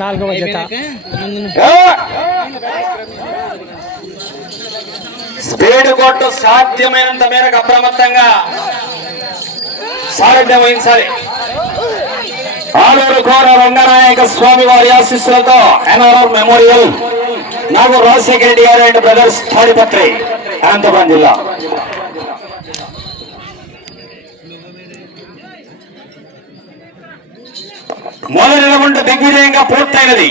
నాలుగవ జత. స్పీడ్ కొట్టు సాధ్యమైనంత మేరకు అప్రమత్తంగా సారథ్యం వహించాలి. ఆలూరు కోర రంగనాయక స్వామి వారి ఆశీస్సులతో ఎన్ఆర్ఆర్ మెమోరియల్ నాకు రాజశేఖర రెడ్డి గారు అండ్ బ్రదర్స్ తాడిపత్రి అనంతపురం జిల్లా. మొదటి రౌండ్ దిగ్విజయంగా పూర్తయినది.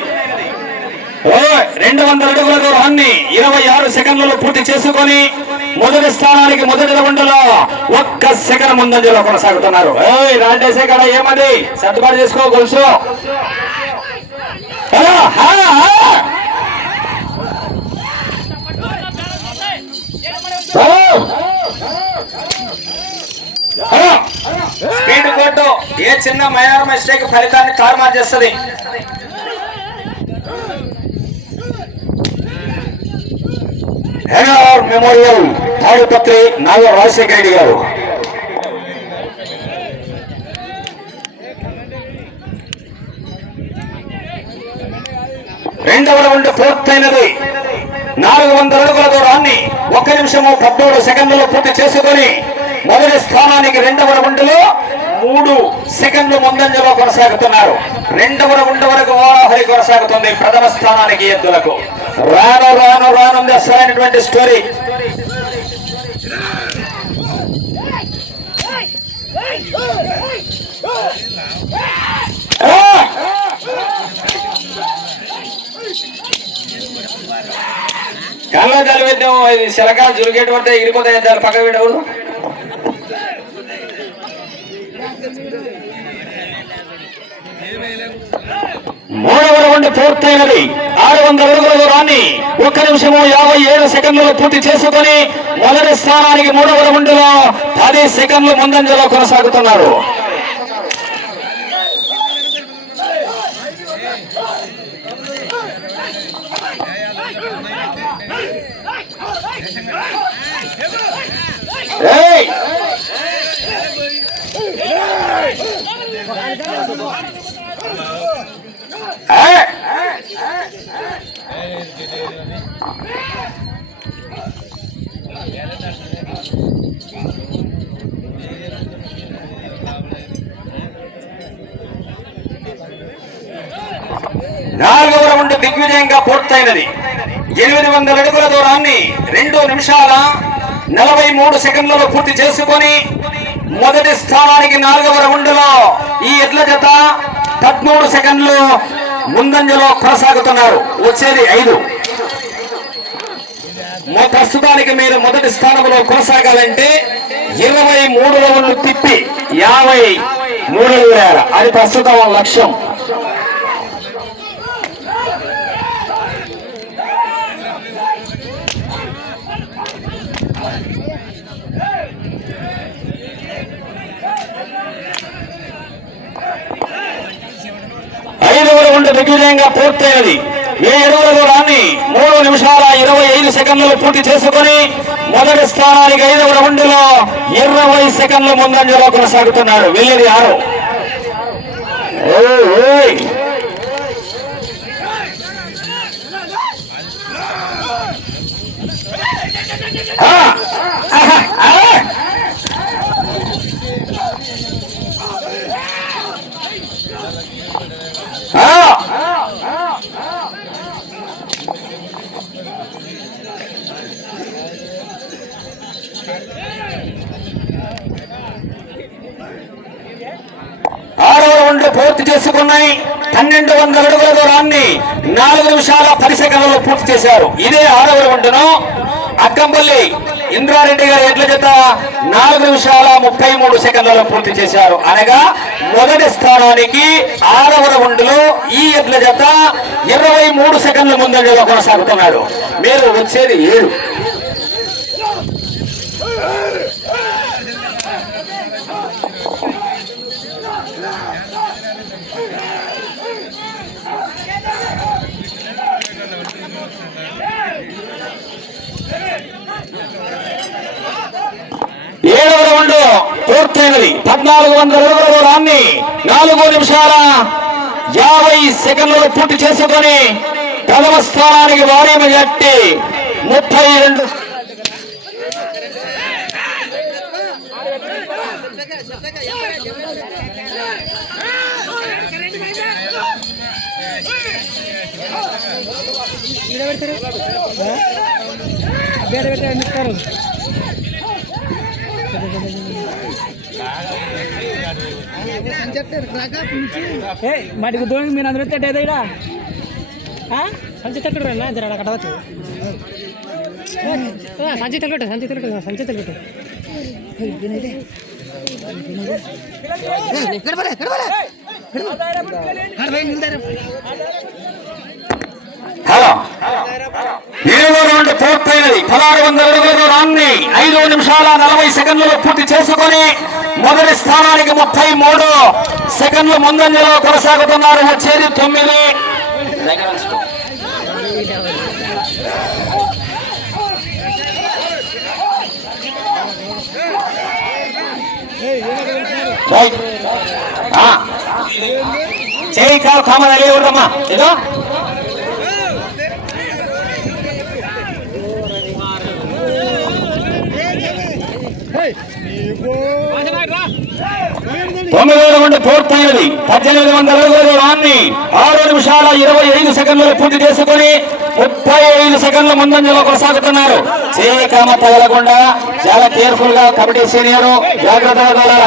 ఓ రెండు వందల అడుగుల దూరాన్ని ఇరవై ఆరు సెకండ్లలో పూర్తి చేసుకొని మొదటి స్థానానికి మొదటి రౌండ్లో ఒక్క సెకండ్ ముందంజలో కొనసాగుతున్నారు. రాండేసే కదా ఏమది? సర్దుబాటు చేసుకో గొలుసు. హలో, స్పీడ్ కోర్టు ఏ చిన్న మైనర్ మిస్టేక్ ఫలితాన్ని తారుమారు చేస్తుంది? N R memorial Tadipatri Naga Rajasekhara Reddy గారు. రెండవ రౌండ్ పూర్తయినది. నాలుగు వందల అడుగుల దూరాన్ని ఒక్క నిమిషము పద్మూడు సెకండ్లలో పూర్తి చేసుకొని మొదటి స్థానానికి రెండవ రౌండ్లో మూడు సెకండ్లు ముందంజలో కొనసాగుతున్నారు. రెండవ రౌండ్ వరకు ఓరాహరి కొనసాగుతుంది ప్రథమ స్థానానికి ఎద్దులకు. రాను రాను రానుంది అసలైనటువంటి స్టోరీ. కళ్ళ కలిపిద్దాం ఇది శిలకాలు జురిగేటువంటి ఇరిపోతాయి పక్కన పెట్టకూడదు. మూడవ రౌండ్ పూర్తయినది ఆరు వందల అడుగుల దూరాన్ని ఒక్క నిమిషము యాభై ఏడు సెకండ్లలో పూర్తి చేసుకొని మొదటి స్థానానికి మూడవ రౌండ్లో పది సెకండ్లు ముందంజలో కొనసాగుతున్నారు Hey! నాలుగవ రౌండ్ దిగ్విజయంగా పూర్తయినది. ఎనిమిది వందల అడుగుల దూరాన్ని రెండు నిమిషాల నలభై మూడు సెకండ్లలో పూర్తి చేసుకొని మొదటి స్థానానికి నాలుగవ రౌండ్లో ఈ ఎడ్ల జత పదమూడు సెకండ్లు ముందంజలో కొనసాగుతున్నారు. వచ్చేది ఐదు. ప్రస్తుతానికి మీరు మొదటి స్థానంలో కొనసాగాలంటే ఇరవై మూడు రౌండ్లు తిప్పి యాభై మూడు అది ప్రస్తుతం లక్ష్యం. ఐదవ విజయంగా దిగ్విజయంగా పూర్తయినది. ఈ ఎరువుల దూరాన్ని మూడు నిమిషాల ఇరవై ఐదు సెకండ్లు పూర్తి చేసుకుని మొదటి స్థానానికి ఐదవ రౌండ్లో ఇరవై సెకండ్ల ముందంజలో కొనసాగుతున్నారు వెళ్ళేది ఆరు. ఆ, ఆహా, పూర్తి చేసుకున్నాయి. పన్నెండు వందల అడుగుల దూరాన్ని నాలుగు నిమిషాల పది సెకండ్లలో పూర్తి చేశారు. ఇదే ఆరవ రౌండ్ను. అక్కంపల్లి ఇంద్రారెడ్డి గారి ఎడ్ల చేత నాలుగు నిమిషాల ముప్పై మూడు సెకండ్లలో పూర్తి చేశారు. అనగా మొదటి స్థానానికి ఆరవ రౌండ్లో ఈ ఎడ్ల జత ఇరవై మూడు సెకండ్ల ముందంజలో కొనసాగుతున్నారు. మీరు వచ్చేది ఏడు. రౌండ్ పూర్తయినది పద్నాలుగు వందల అడుగుల దూరాన్ని నాలుగు నిమిషాల యాభై సెకండ్లు పూర్తి చేసుకొని ప్రథమ స్థానానికి భారీ మెజార్టీ ముప్పై రెండు ಬೇರೆ ಬೇರೆ ನಿಂತಾರು మాటికి దోణి మీరు అందరూ ఎత్తేట ఏదో సంచి తట్టుడు అన్న జర కట్టవచ్చు సంచి తగ్గట్టు సంచి తగ్గట్టు సంచి హలో. రౌండ్ పూర్తయినది. పదహారు వందల అడుగుల దూరాన్ని ఐదు నిమిషాల నలభై సెకండ్లలో పూర్తి చేసుకొని మొదటి స్థానానికి ముప్పై మూడు. సెకండ్లు ముందంజలో కొనసాగుతున్నారు. వచ్చేది తొమ్మిది. చేయి కాదు కామన్ లేకూడదమ్మా ఏదో? తొమ్మిది వేల మంది పూర్తయినది పద్దెనిమిది వందల అడుగుల దూరాన్ని ఆరు నిమిషాల ఇరవై ఐదు సెకండ్లు పూర్తి చేసుకుని ముప్పై ఐదు సెకండ్ల ముందంజలో కొనసాగుతున్నారు. చేయకామ తగలకుండా చాలా కేర్ఫుల్గా కమిటీ సీనియర్ జాగ్రత్తగా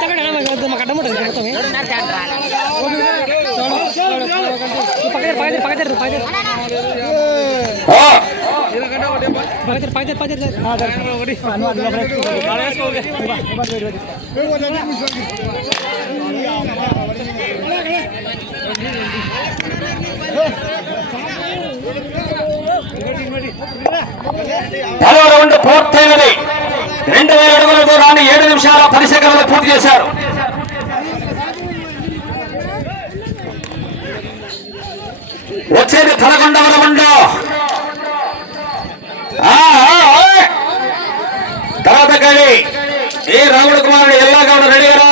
పక్కన పక్కన పక్కన పక్కన ఓ, పక్కన పక్కన పక్కన పదవ రౌండ్ పూర్తయినది. రెండు వేల అడుగుల దూరాన్ని ఏడు నిమిషాల పది సెకండ్లు పూర్తి చేశారు. వచ్చేది ఆ, ఆ. తర్వాత కానీ ఏ రాముడు కుమారుడు ఎల్లాగౌడ రెడీ రా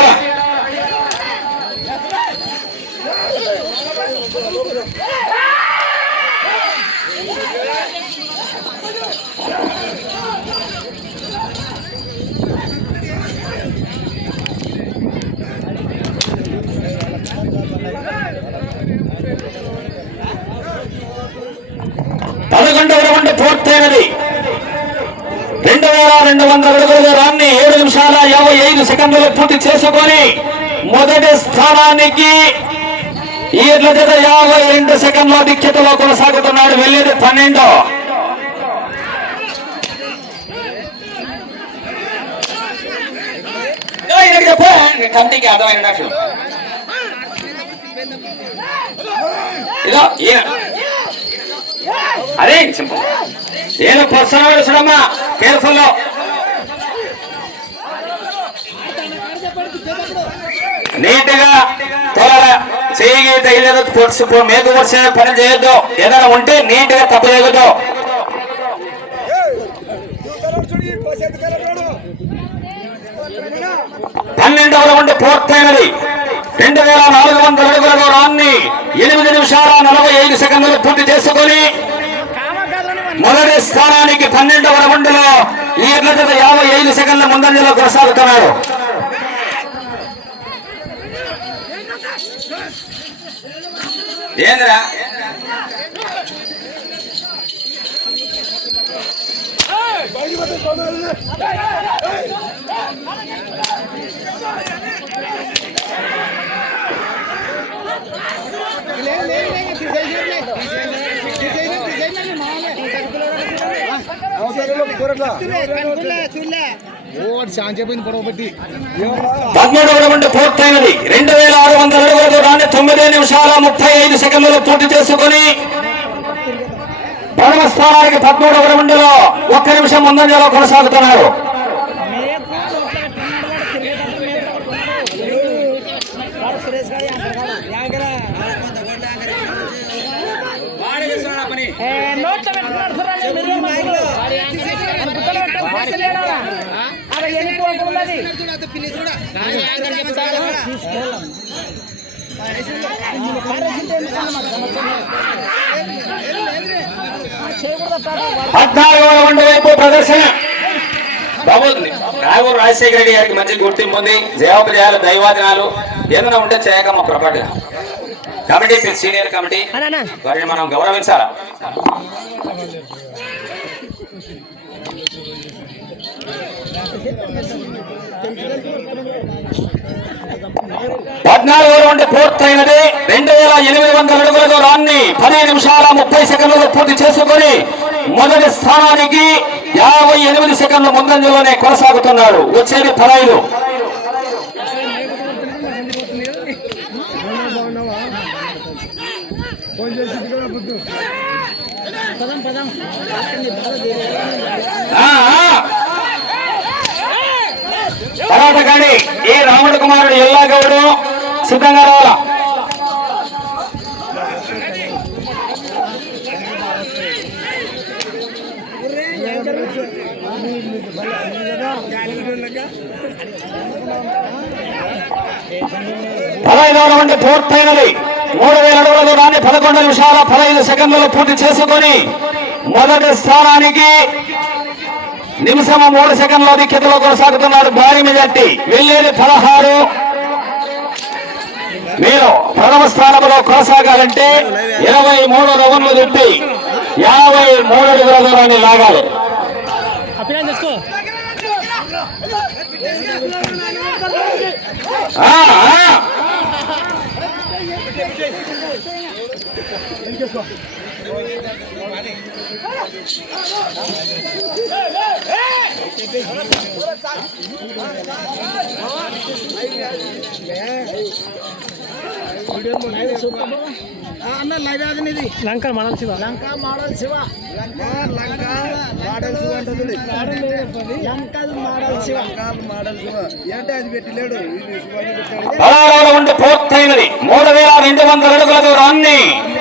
పదకొండవ రౌండ్ పూర్తయినది రెండు వేల రెండు వందల అడుగుల దూరాన్ని ఏడు నిమిషాల యాభై ఐదు సెకండ్లు పూర్తి చేసుకొని మొదటి స్థానానికి ఈడ్ల జత యాభై రెండు సెకండ్ల దిక్యతలో కొనసాగుతున్నాడు. వెళ్ళేది పన్నెండు. కంటికి అర్థమైనట్లు ఇదో ఈయన. అదే సింపుల్ నేను పర్సనల్ చూడమ్మా కేర్ఫుల్. నీట్గా తోల చేయి తగిలేదు పొడుసు మేకు పొడిచిన పని చేయొద్దు. ఏదైనా ఉంటే నీట్గా తప్పు చేయొద్దు. పన్నెండవ రౌండ్ పూర్తయినది. రెండు వేల నాలుగు వందల అడుగుల దూరాన్ని ఎనిమిది నిమిషాల నలభై ఐదు సెకండ్లు పూర్తి చేసుకొని మొదటి స్థానానికి పన్నెండవ రౌండ్లో ఈ ఎడ్ల యాభై ఐదు సెకండ్ల ముందంజలో కొనసాగుతున్నారు. ఏంద్రా చెప్పింది పొడవ పెట్టి పద్మూడవ రౌండ్ పూర్తయినది. రెండు వేల ఆరు వందల అడుగుల దూరాన్ని తొమ్మిది నిమిషాల ముప్పై ఐదు సెకండ్లు పూర్తి చేసుకుని ప్రథమ స్థానానికి పద్మూడవ రౌండ్లో ఒక్క నిమిషం ముందంజలో కొనసాగుతున్నారు. పద్నాలుగవ రౌండ్ వైపు ప్రదర్శన. బాబోతుంది రాఘవరు రాజశేఖర రెడ్డి గారికి మంచి గుర్తింపు ఉంది. జయాపజయాలు దైవాదినాలు ఏదైనా ఉంటే చేయకమ్మ పొరపాటుగా. Committee senior committee. అన్నా. వారిని మనం గౌరవించాలా? పద్నాలుగు వంటి పూర్తయినది. రెండు వేల ఎనిమిది వందల అడుగులతో రాన్ని పది నిమిషాల ముప్పై సెకండ్లలో పూర్తి చేసుకొని మొదటి స్థానానికి యాభై ఎనిమిది సెకండ్ల ముందంజలోనే కొనసాగుతున్నాడు. వచ్చేది పదహైదు. తర్వాత కానీ ఈ రాముడు కుమారుడు ఎల్లాగౌడు సిద్ధంగా రావాలా? పదహైదవ రౌండ్ పూర్తయినది. మూడు వేల అడుగుల దూరాన్ని పదకొండు నిమిషాల పదహైదు సెకండ్లలో పూర్తి చేసుకొని మొదటి స్థానానికి నిమిషము మూడు సెకండ్ల అధిక్యతలో కొనసాగుతున్నాడు భారీ మెజార్టీ. వెళ్ళేది పదహారు. మీరు ప్రథమ స్థానంలో కొనసాగాలంటే ఇరవై మూడు రౌండ్లు తిప్పి యాభై మూడు అడుగుల దూరాన్ని లాగాలి. ఆ. అన్న లైవ్ అది ఇది లంక మనం శివ. లంక మోడల్ శివ. లంక లంక మోడల్ శివ అంటుంది లంక మోడల్ శివ. మోడల్ శివ. ఏంటి అది పెట్టలేడు పూర్తయినది. మూడు వేల రెండు వందల అడుగుల దూరాన్ని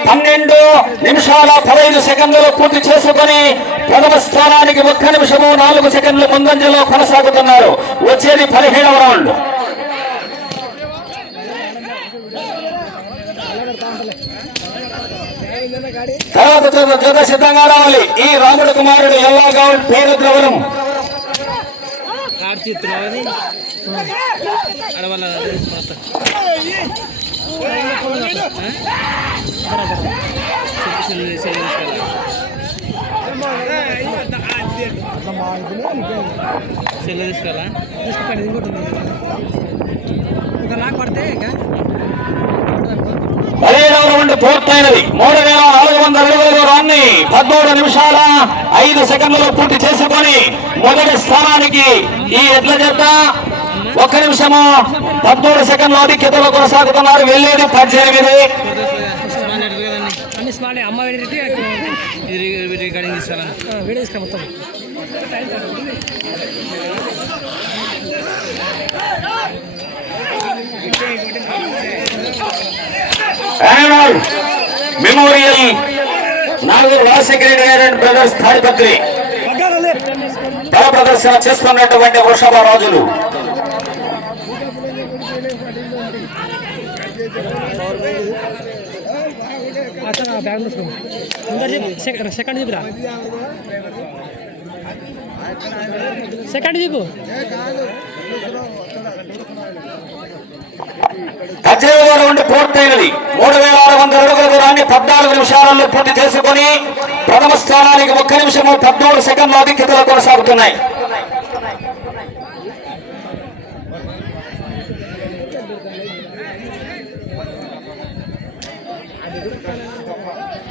పన్నెండు నిమిషాల పదహైదు సెకండ్లలో పూర్తి చేసుకొని ప్రథమ స్థానానికి ఒక్క నిమిషము నాలుగు సెకండ్లు ముందంజలో కొనసాగుతున్నారు. వచ్చేది పదిహేడవ రౌండ్. తర్వాత జత- సిద్ధంగా రావాలి. ఈ రాముడు కుమారుడు ఎల్లా గౌడ్ పేరు ద్రవణం. అడవల్ల సెల్ తీసుకోవాలా తీసుకోండి ఇంకోటి ఒక లాక్ పడితే ఇంకా పదిహేడవ రౌండ్ పూర్తయినది. మూడు వేల నాలుగు వందల అడుగుల దూరాన్ని పదమూడు నిమిషాల ఐదు సెకండ్లలో పూర్తి చేసుకొని మొదటి స్థానానికి ఈ ఎడ్ల జత ఒక్క నిమిషము. పదమూడు సెకండ్ల ఆధిక్యతలో కొనసాగుతున్నారు. వెళ్ళేది పద్దెనిమిది. అమ్మ మొత్తం. యాన్యువల్ మెమోరియల్ నాలుగు రాజశేఖర అండ్ బ్రదర్స్ తాడిపత్రి బల ప్రదర్శన చేస్తున్నటువంటి వృషభ రాజులు. బ్యాగ్ తీసుకో ముందర చెప్పు. సెకండ్ సెకండ్ చెప్పురా సెకండ్ చెప్పు. పద్దెనిమిది రౌండ్ పూర్తయినది. మూడు వేల ఆరు వందల అడుగుల దూరాన్ని పద్నాలుగు నిమిషాలలో పూర్తి చేసుకుని ప్రథమ స్థానానికి ఒక్క నిమిషము పద్నాలుగు సెకండ్ల అధిక్యతలు కొనసాగుతున్నాయి.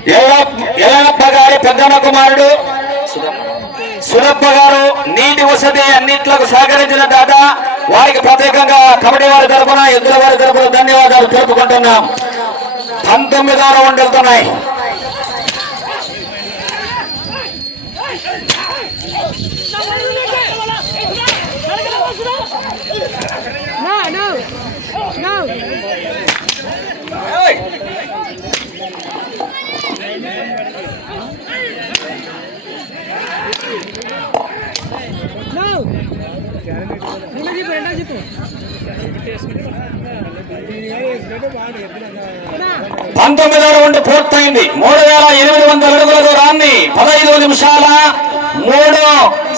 ఎల్లప్ప గారి పెద్దమ్మ కుమారుడు. సురప్ప గారు నీటి వసతి అన్నిట్లకు సహకరించిన దాత. వారికి ప్రత్యేకంగా కబడ్డీ వారి తరపున ఎద్దుల వారి తరపున ధన్యవాదాలు తెలుపుకుంటున్నాం. పంతొమ్మిది రౌండ్ వెళ్తున్నాయి పంతొమ్మిదో రౌండ్ పూర్తయింది. మూడు వేల ఎనిమిది వందల అడుగుల దూరాన్ని పదహైదు నిమిషాల మూడు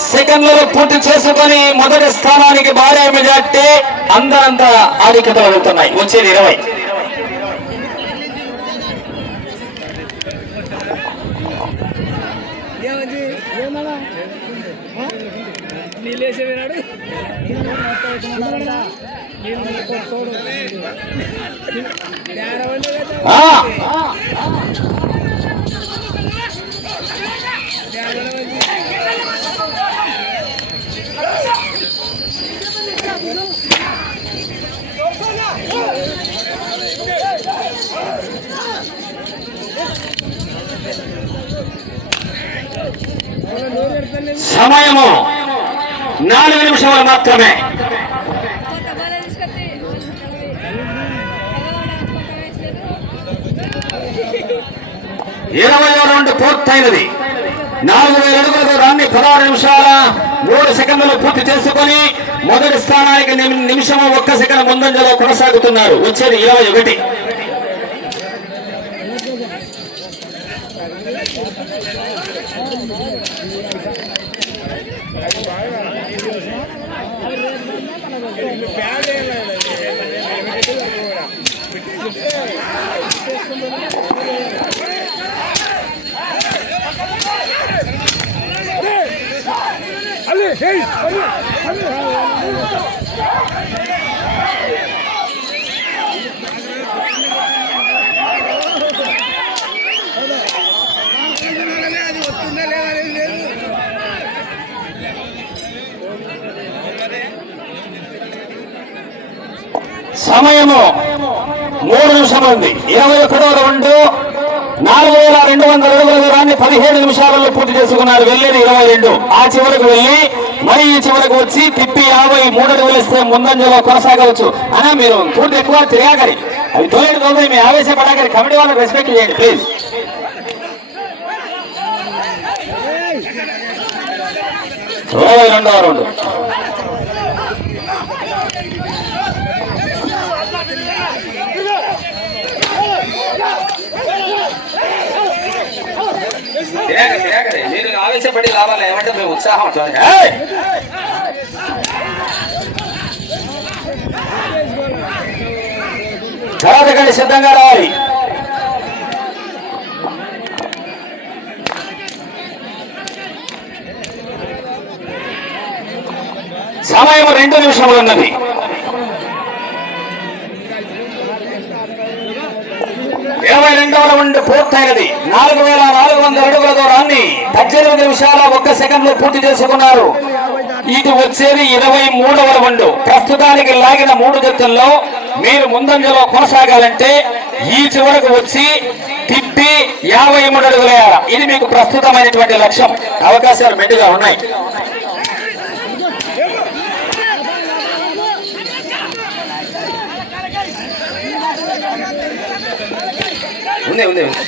సెకండ్లలో పూర్తి చేసుకొని మొదటి స్థానానికి భారీ మెజార్టీ అందరంతా ఆధిక్యతలు వెళ్తున్నాయి వచ్చేది ఇరవై. నీళ్ళేసే వినాడు సమయము. నాలుగు నిమిషాలు మాత్రమే. ఇరవై రౌండ్ పూర్తయినది. నాలుగు వేల అడుగులతో దాన్ని పదహారు నిమిషాల మూడు సెకండ్లు పూర్తి చేసుకొని మొదటి స్థానానికి నిమి- నిమిషము ఒక్క సెకండ్ ముందంజలో కొనసాగుతున్నారు. వచ్చేది ఇరవై ఒకటి. సమయము మూడు నిమిషం ఉంది. ఇరవై ఒకటో రౌండ్. నాలుగు వేల రెండు వందల అడుగుల దూరాన్ని పదిహేడు నిమిషాలలో పూర్తి చేసుకున్నారు. వెళ్ళేది ఇరవై రెండు. ఆ చివరకు వెళ్ళి మరి ఈ చివరకు వచ్చి తిప్పి యాభై మూడు అడుగులు ఇస్తే ముందంజలో కొనసాగవచ్చు. అని మీరు పూర్తి ఎక్కువ తిరగాకరి. అవి తోలేడు తోలుతాయి మీ ఆవేశపడాకరి. కమిటీ వాళ్ళకి రెస్పెక్ట్ చేయండి ప్లీజ్ ఇరవై రెండవ రౌండ్. మీరు ఆవేశపడి లాభాలు ఏమంటే మేము ఉత్సాహం తర్వాత కానీ సిద్ధంగా రావాలి. సమయం రెండు నిమిషములు ఉన్నది. ఇరవై ఉండి పూర్తయినది. నాలుగు వేల నాలుగు వందల అడుగుల దూరాన్ని పద్దెనిమిది నిమిషాల ఒక్క సెకండ్లో పూర్తి చేసుకున్నారు. ఇటు వచ్చేది ఇరవై మూడవ రౌండ్. ప్రస్తుతానికి లాగిన మూడు జట్టుల్లో మీరు ముందంజలో కొనసాగాలంటే ఈ చివరకు వచ్చి తిప్పి యాభై మూడు అడుగులు ఇది మీకు ప్రస్తుతమైనటువంటి లక్ష్యం. అవకాశాలు మెండుగా ఉన్నాయి. ఉంది ఉంది.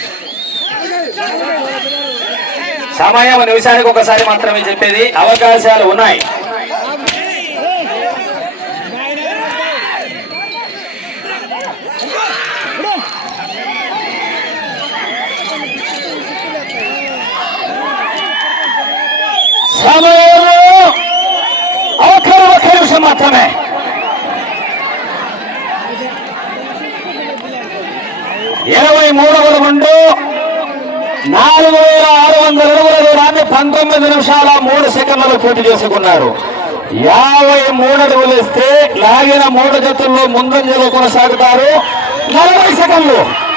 సమయం నిమిషానికి ఒకసారి మాత్రమే చెప్పేది. అవకాశాలు ఉన్నాయి. సమయంలో ఒక్క ఒక్క నిమిషం మాత్రమే ఇరవై మూడవ రౌండు నాలుగు వేల ఆరు వందల అడుగుల దూరాన్ని పంతొమ్మిది నిమిషాల మూడు సెకండ్లలో పూర్తి చేసుకున్నారు. యాభై మూడు అడుగులు ఇస్తే లాగిన మూడు జట్టుల్లో ముందంజలో కొనసాగుతారు. నలభై సెకండ్లు.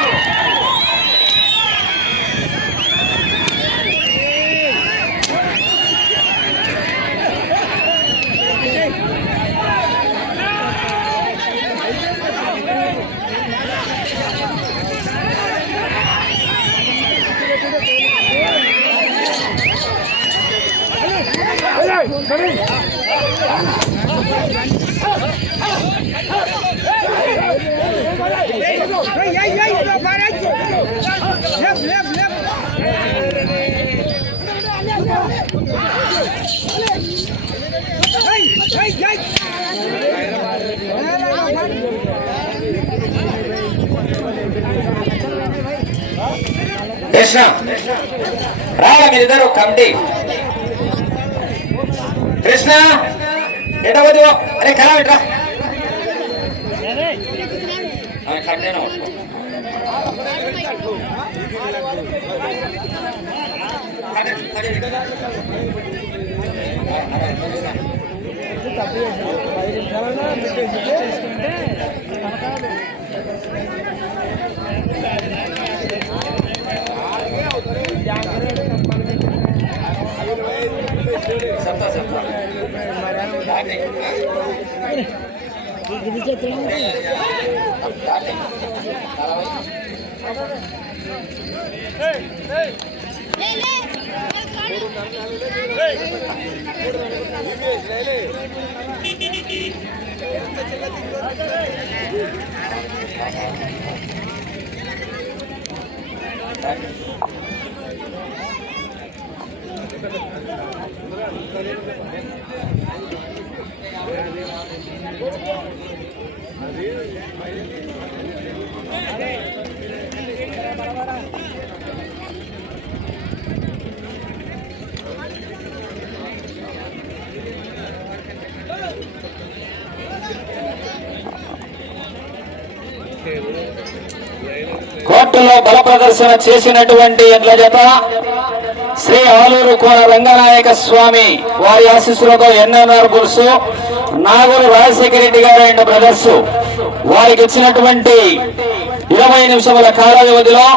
కృష్ణ ఎటవద్దు అరే కరా ఇట్రా ఆమె కట్టేనా సత్తా సత్తా కోర్టులో బల ప్రదర్శన చేసినటువంటి ఎట్ల జత శ్రీ ఆలూరు కోన రంగనాయక స్వామి వారి ఆశీస్సులతో ఎన్ఎన్ఆర్ గురుసు నాగూరు రాజశేఖర రెడ్డి గారు అండ్ బ్రదర్స్ వారికి ఇచ్చినటువంటి ఇరవై నిమిషముల కాల వ్యవధిలో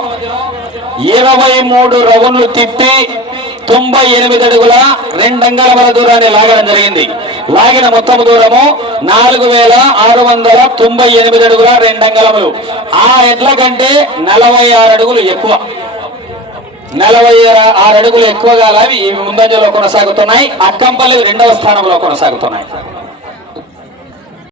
ఇరవై మూడు రౌండ్లు తిప్పి తొంభై ఎనిమిది అడుగుల రెండు అంగళముల దూరాన్ని లాగడం జరిగింది. లాగిన మొత్తం దూరము నాలుగు వేల ఆరు వందల తొంభై ఎనిమిది అడుగుల రెండు అంగళములు ఆ ఎడ్ల కంటే నలభై ఆరు అడుగులు ఎక్కువ. నలభై ఆరు అడుగులు ఎక్కువగా అవి ముందంజలో కొనసాగుతున్నాయి. అక్కంపల్లి రెండవ స్థానంలో కొనసాగుతున్నాయి.